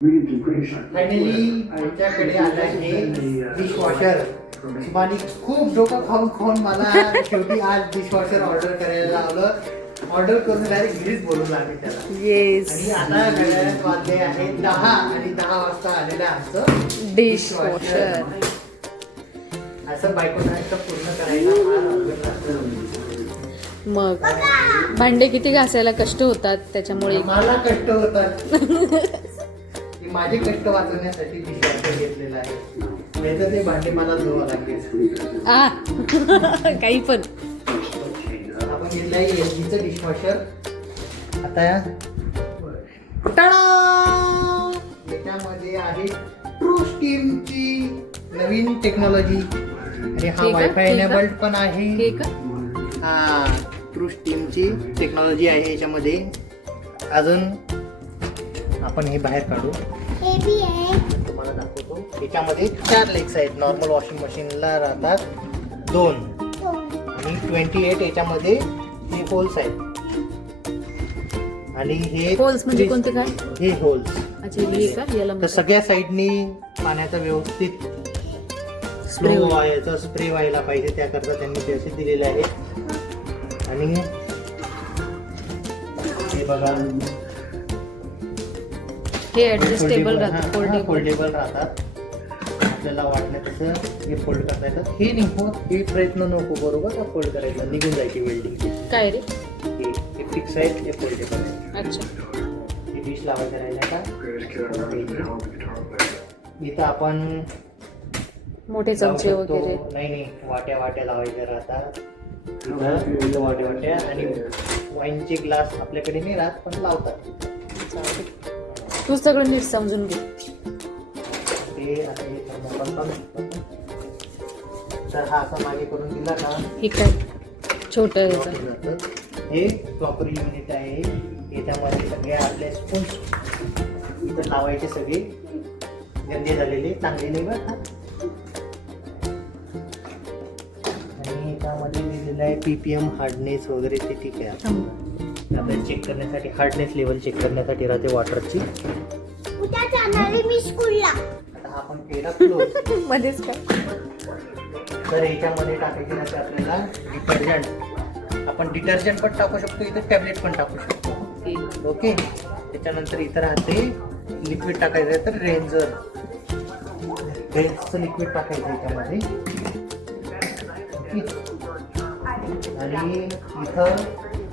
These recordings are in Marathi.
फायनली आमच्याकडे आलं आहे डिशवॉशर. शिवानी खूप डोकं खाऊन खाऊन मला शेवटी आज डिशवॉशर ऑर्डर करायला लावलं. ऑर्डर करून डायरेक्ट घरीच बोलून लागले त्याला. येस. आणि आता घड्याळात वाजले आहे 10 आणि 10 वाजता आलेलं आहे आमचं डिशवॉशर. असं बायकोला पूर्ण करायला फार अवघड लागतं. मग भांडे किती घासायला कष्ट होतात त्याच्यामुळे मला कष्ट होतात. माझे कष्ट वाचवण्यासाठी डिशवॉशर घेतलेला आहे. नाही तर ते भांडे मला धुवावं लागेल. काही पण. आपण घेतलं आहे LGचं डिशवॉशर. आता याच्यामध्ये आहे ट्रू स्टीमची नवीन टेक्नॉलॉजी आणि हा वायफाय एनेबल्ड पण आहे. हे का? हा ट्रू स्टीमची टेक्नॉलॉजी आहे याच्यामध्ये. अजून आपण हे बाहेर काढू, तुम्हाला दाखवतो. याच्यामध्ये 4 लेग्स आहेत. नॉर्मल वॉशिंग मशीनला राहतात 2 आणि 28 याच्यामध्ये हे होल्स आहेत. आणि हे होल्स म्हणजे कोणते काय? हे होल्स. अच्छा हे का? याला तर सगळ्या साईडनी पाण्याचा व्यवस्थित स्प्रे व्हायचा, स्प्रे व्हायला पाहिजे त्याकरता त्यांनी ते असे दिलेले आहे. आणि हे बघा, हे ऍडजस्टेबल राहतं, फोल्डेबल राहतात. आपल्याला वाटलं तसं हे फोल्ड करता येतात. हे नाही होत, हे प्रयत्न नको बरोबर का फोल्ड करायचा, निघून जायची वेल्डिंग. काय रे? हे फिक्स आहे, हे फोल्डेबल आहे. अच्छा. हे डिश लावायचं राहिलं का इथं आपण मोठे चमचे लावू शकतो. वगैरे. नाही वाट्या वाट्या लावायच्या राहतात. इथं वाट्या आणि वाईनचे ग्लास आपल्याकडे नाही राहत पण लावतात. तू सगळं नीट समजून घे. ते आता हे thermocol पण असतं. तर हा असा मागे करून दिला का हे काय छोट हे प्रॉपर युनिट आहे. याच्यामध्ये सगळे आपले स्पून्स इथं लावायचे, सगळे गंदे झालेले चांगले नाही बरं. आणि याच्यामध्ये दिलेलं आहे PPM हार्डनेस वगैरे ते ठीक आहे. आपल्याला चेक करण्यासाठी हार्डनेस लेवल चेक करण्यासाठी राहते वॉटरची. आता आपण केला क्लोज मध्येच काय. तर याच्यामध्ये टाकायचे राहते आपल्याला डिटर्जंट. आपण डिटर्जंट पण टाकू शकतो, इथे टॅबलेट पण टाकू शकतो. ओके. त्याच्यानंतर इथं राहते लिक्विड टाकायचं आहे, तर रेंजचं लिक्विड टाकायचं याच्यामध्ये. आणि इथं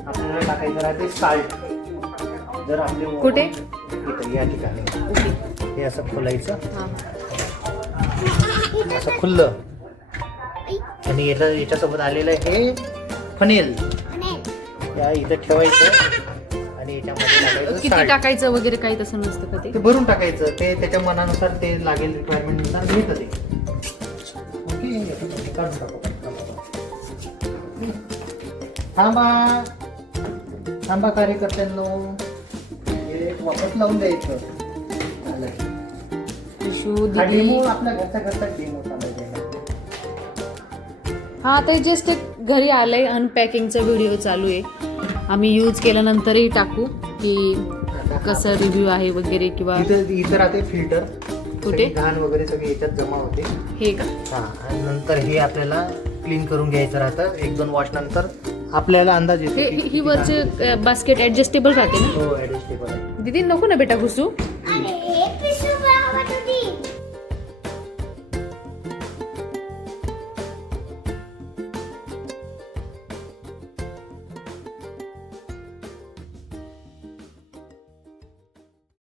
आपल्याला टाकायचं राहते साल्ट. जर आपले कुठे? इथं या ठिकाणी हे असं खोलायचं, असं खुल्लं. आणि याच्यासोबत आलेलं हे फनेल या इथं ठेवायचं आणि याच्यामध्ये किती टाकायचं वगैरे काही तसं नसतं का? ते भरून टाकायचं. ते त्याच्या मनानुसार ते लागेल, रिक्वायरमेंट नुसार घेतं ते. ओके. काढून टाकू. थांबा कार्यकर्त्यांनो, हे वापस लावून द्यायचं. डेमो आपल्या घरचा डेमो चालायचा. हा ते जस्ट घरी आलंय, अनपॅकिंगचा व्हिडिओ चालू आहे. आम्ही यूज केल्यानंतरही टाकू की कसं रिव्ह्यू आहे वगैरे. किंवा इथं राहते फिल्टर, कुठे घाण वगैरे सगळे याच्यात जमा होते. हे का? हा. आणि नंतर हे आपल्याला क्लीन करून घ्यायचं राहतं. 1-2 वॉश नंतर आपल्याला अंदाज येतो. ही वरचे बास्केट ऍडजस्टेबल राहते ना? हो ऍडजस्टेबल आहे. दीदी नको ना बेटा घुसू.